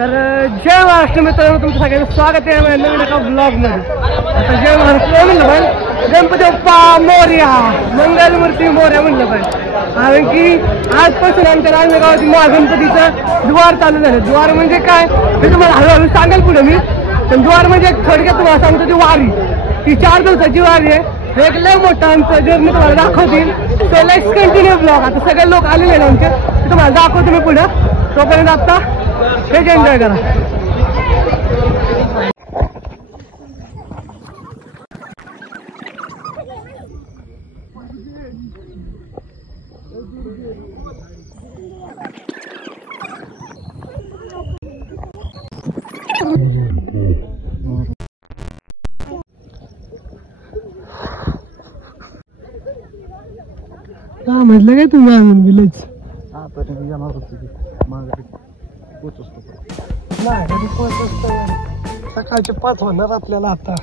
तर जय महाराष्ट्र मित्रांनो, तुमचं सगळ्यांचं स्वागत आहे माझ्या नवीन एका ब्लॉगमध्ये. आता जय महाराष्ट्र म्हणलं पाहिजे, गणपती बाप्पा मोरया, मंगलमूर्ती मोरया म्हणलं पाहिजे. कारण की आजपासून आमच्या रांजणगावातील महागणपतीचं द्वार चालू झालं. द्वार म्हणजे काय हे तुम्हाला हळूहळू सांगेल पुढे मी. पण द्वार म्हणजे थोडक्यात तुम्हाला सांगतो, ती वारी, ती 4 दिवसाची वारी आहे. एक लय मोठं आमचं जर्नी तुम्हाला दाखवतील. So let's continue blog. आता सगळे लोक आलेले आहेत आमचे, ते तुम्हाला दाखवतो मी पुढं. तोपर्यंत आता हे एन्जॉय करा. हा म्हटलं काय तुम्ही आम्ही विलेज सकाळचे 5 होणार आपल्याला आता.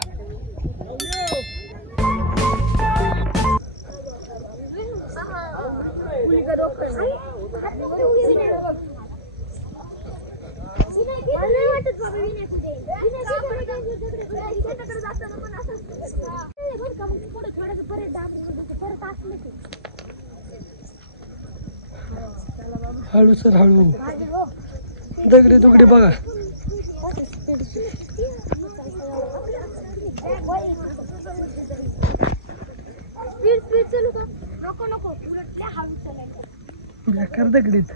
हळू सर हळू, दगडे दुगडे बघा. बेकार दगडीत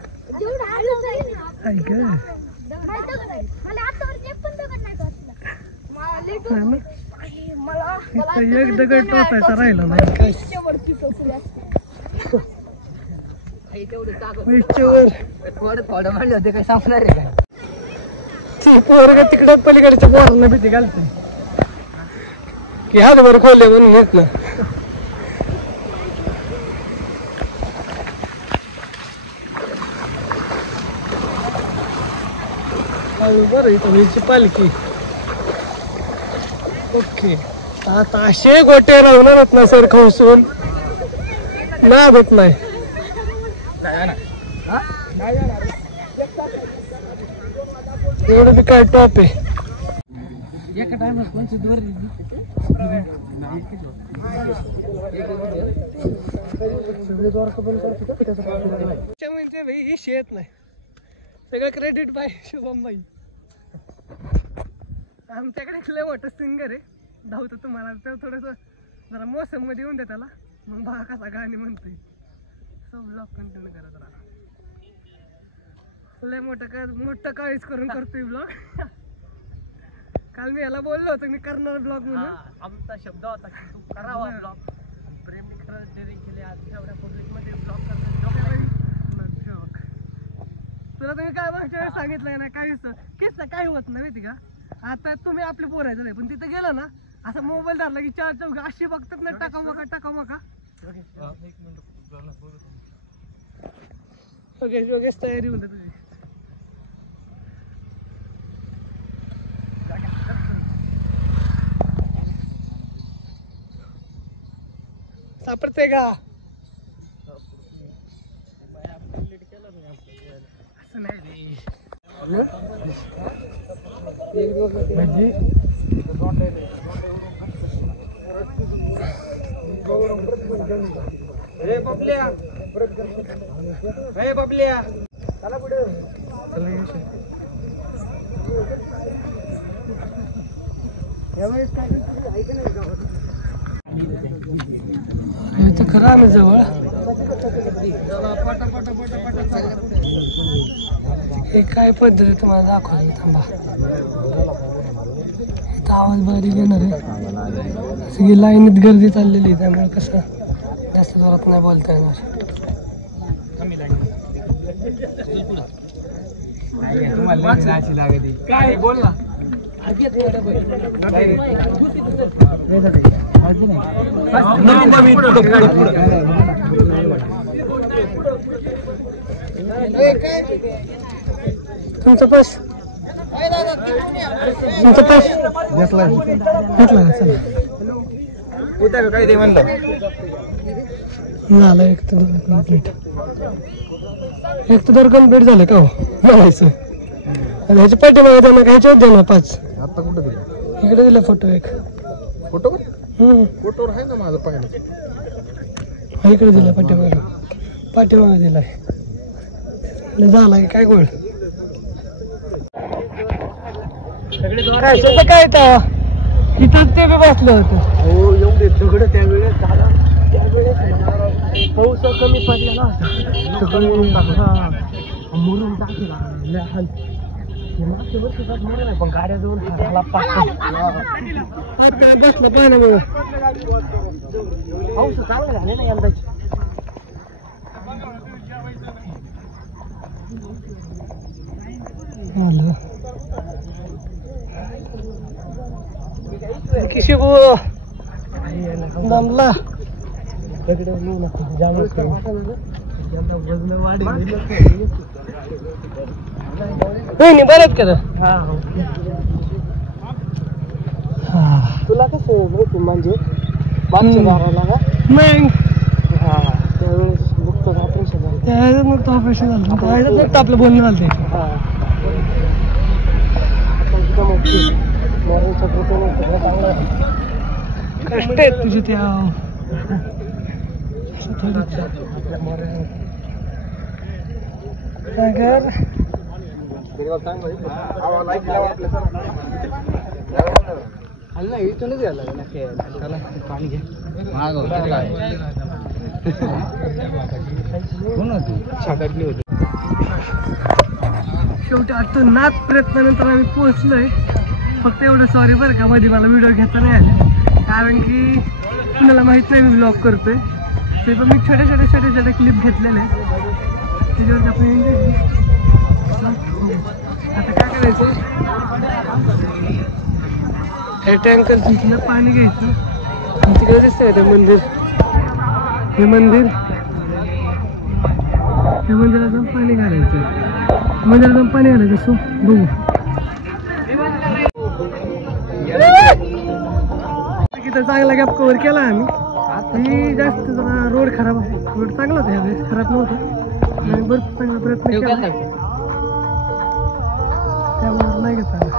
एक दगड टोचायचा राहिला नाही काय. थोडं म्हणलं होते काय संपणार आहे का पोरगा तिकडे पलीकडच्या पोरांना भीती घालते की हातभर खोले म्हणून येत ना. बरं इथं पालखी. ओके, आता असे गोटे राहणार ना सर, खवसून नाद होत नाही. एवढं बी काय टॉप आहे. ही शेत नाही, सगळं क्रेडिट बाय शुभम बाई. आमच्याकडे लय मोठं सिंगर आहे, धावतो तुम्हाला. तर थोडस जरा मोसम मध्ये येऊन द्या त्याला, मग बघा कसा गाणी म्हणतोय. सब ब्लॉग कंटिन्यू करत राहा. लय मोठं काळीच करून करतोय ब्लॉग. काल मी याला बोललो होतो मी करणार ब्लॉग म्हणून. आमचा शब्द होता की तू करावा ब्लॉग. प्रेमने खरंच डेअरिंग केली. आज एवढ्या पब्लिक मध्ये ब्लॉग करतो. तुला तुम्ही काय मागच्या वेळेस सांगितलंय ना, काही किस्सा काय होत नाही माहिती का. आता तुम्ही आपले पोरायचं नाही, पण तिथे गेला ना असा मोबाईल धरला की 4 चौघ अशी बघतात ना, टाकामका टाकामका. योगेश तयारी होते तुझी. सापडते का असं नाही रे बबल्या, रे बबल्या, चला पुढे. खरं आम्ही जवळ हे काय पद्धती तुम्हाला दाखवली. थांबा, इथं आवाज बारीक येणार आहे. सगळी लाईनीत गर्दी चाललेली, त्यामुळे कसं जास्त जोरात नाही बोलता येणार. काय बोल ना. तुमचं बस तुमचं बस घेतला घेतला का चला उद्या काय ते म्हणलं झालं एक तर कंप्लीट झालं का हो म्हणायचं आणि ह्याच्या पाठीमागे त्यांना काय ह्याच्यावर द्या ना 5. आता कुठं दिलं इकडे दिला फोटो एक. फोटोवर हम्म फोटोवर आहे ना माझं पाहिलं हा इकडे दिला पाठीमागे दिलाय झालाय काय गोळ काय सोपं काय इथं ते बी बसलं होतं. हो एवढे दगड त्यावेळेस झाला त्यावेळेस पाऊस कमी पडलेला होता मुरुम टाकला मागच्या वर्षी मुरुम आहे पण गाड्या जाऊन बसलं पाण्यामुळे पाऊस चांगला झाले ना यंदाची. किशी गो दमला वजन वाढ नाही बरंच करा. तुला कसं म्हणजे मागच्या दाराला का मग त्यावेळेस नुकतंच ऑपरेशन झालं. त्यावेळेस मग तो ऑपरेशन झालं त्यावेळेस आपलं बोलणं झालं ते. कष्ट आहेत तुझे त्या सागर इथूनच गेला पाणी घ्या शेवटी अतोनात प्रयत्नानंतर आम्ही पोहोचलोय. फक्त एवढं सॉरी बरं का मध्ये मला व्हिडिओ घेता नाही आले कारण की कुणाला माहित नाही मी ब्लॉग करतोय ते पण मी छोटे क्लिप घेतलेले त्याच्यावरती आपण एन्जॉय. आता काय करायचं हे टँकर तिथलं पाणी घ्यायचं आणि तिकडे दिसतंय ते मंदिर हे मंदिरात जाऊन पाणी घालायचं सो बघू. तिथं चांगला गॅप कव्हर केला आम्ही जास्त जरा रोड खराब आहे. रोड चांगला होता ह्यावेळेस खराब नव्हता आणि भरपूर चांगला प्रयत्न केला त्यामुळे नाही घेत आला.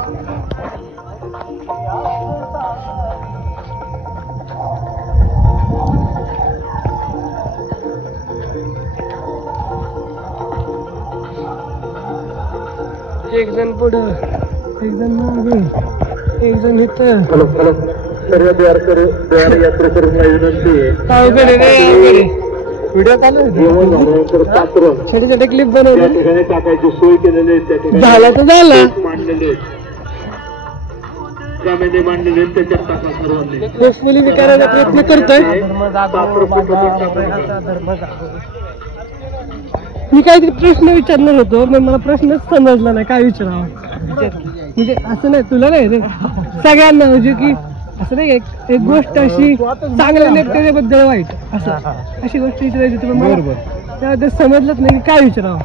एक जण पुढं एक जण मागे एक जण इथं सर्व द्वार यात्रेकरू विनंती व्हिडिओ चालू पात्र छोटे क्लिप बनवले ठिकाणी टाकायची सोय केलेली आहे. त्या ठिकाणी झाला तर झाला मांडलेले त्यामध्ये मांडलेले त्याच्यात टाका सर्वांनी पर्सनली मी करायचा प्रयत्न करतोय. मी काहीतरी प्रश्न विचारणार होतो पण मला प्रश्नच समजला नाही काय विचारावा. म्हणजे असं नाही तुला नाही रे सगळ्यांना म्हणजे की असं नाही एक गोष्ट अशी चांगल्या नाही त्याच्याबद्दल वाईट असं अशी गोष्ट विचारायची होती पण मला त्याबद्दल समजलंच नाही की काय विचारावं.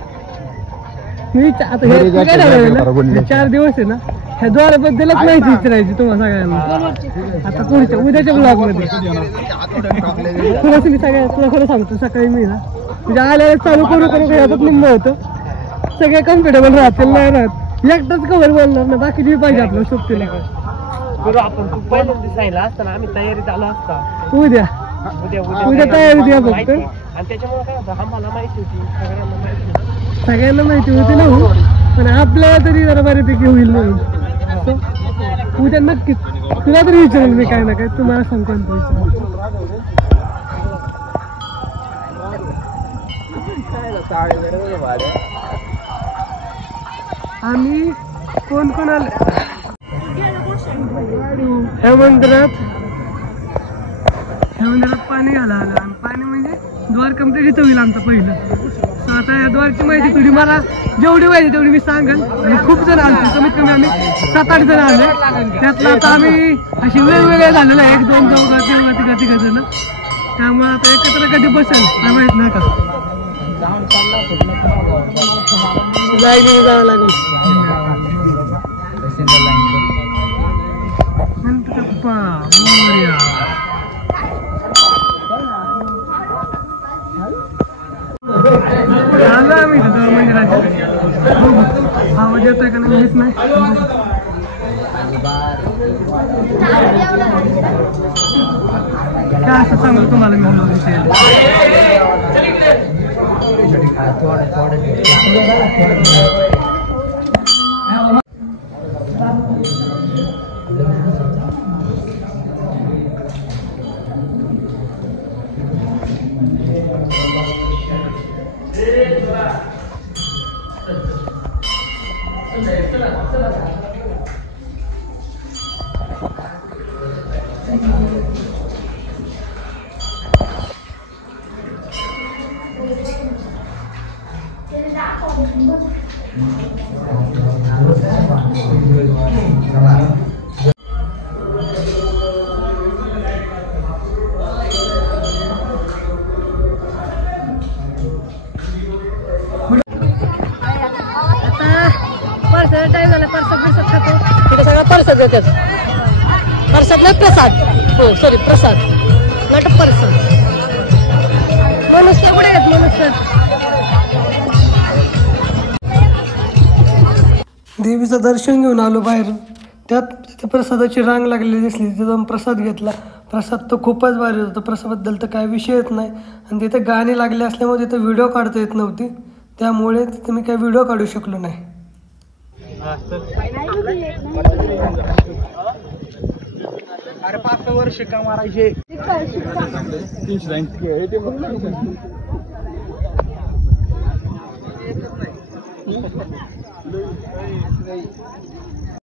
मी आता हे काय झालं 4 दिवस आहे ना ह्या द्वाराबद्दलच माहिती विचारायची तुम्हाला सगळ्यांना. आता पुढच्या उद्याच्या ब्लॉग मध्ये तुला खरं सांगतो सकाळी मी ना म्हणजे आल्याला चालू करू ह्याच्यात निम्म होतं सगळे कम्फर्टेबल राहतील नाही राहत एकटाच कवर बोलणार ना बाकी जी पाहिजे आपलं सोबतीला बरं आपण तू पहिल्यांदा सांगितलं असताना आम्ही तयारीत आलो असता. उद्या तयारी द्या फक्त. आणि त्याच्यामुळे काय होतं आम्हाला माहिती होती सगळ्यांना माहिती होती ना पण आपल्याला तरी जरा बऱ्यापैकी होईल म्हणून उद्या नक्कीच तुला तरी विचारेल मी काय ना काय तुम्हाला सांगतो आम्ही कोण कोण आले ह्या मंदिरात पाणी आलं आणि पाणी म्हणजे द्वार कम्प्लीट इथं होईल आमचं पहिलं. आता या द्वारची माहिती थोडी मला जेवढी माहिती तेवढी मी सांगेन. आणि खूप जण आले कमीत कमी आम्ही 7-8 जण आले त्यातलं आता आम्ही अशी वेगवेगळे झालेलं आहे 1-2 तिघा जण त्यामुळे आता एकत्र कधी बसेल काय माहित नाही का जावं लागेल. आलो आम्ही मंदिराच्या आवाज येतोय का नाही माहित नाही. काय असं सांगू तुम्हाला मी टाइम झाला. प्रसाद खातो तिथे सगळं प्रसाद देतात. प्रसाद नाही प्रसाद, हो सॉरी प्रसाद नट प्रसाद. मनुष्य कुठे आहेत मनुष्य. देवीचं दर्शन घेऊन आलो बाहेर. त्यात तिथे प्रसादाची रांग लागलेली दिसली. तिथे जाऊन प्रसाद घेतला. प्रसाद तर खूपच भारी होता. प्रसादाबद्दल तर काय विषयच नाही. आणि तिथे गाणी लागले असल्यामुळे तिथे व्हिडिओ काढता येत नव्हती. त्यामुळे तिथे मी काही व्हिडिओ काढू शकलो नाही. अरे 5 वर्ष का मारायचे.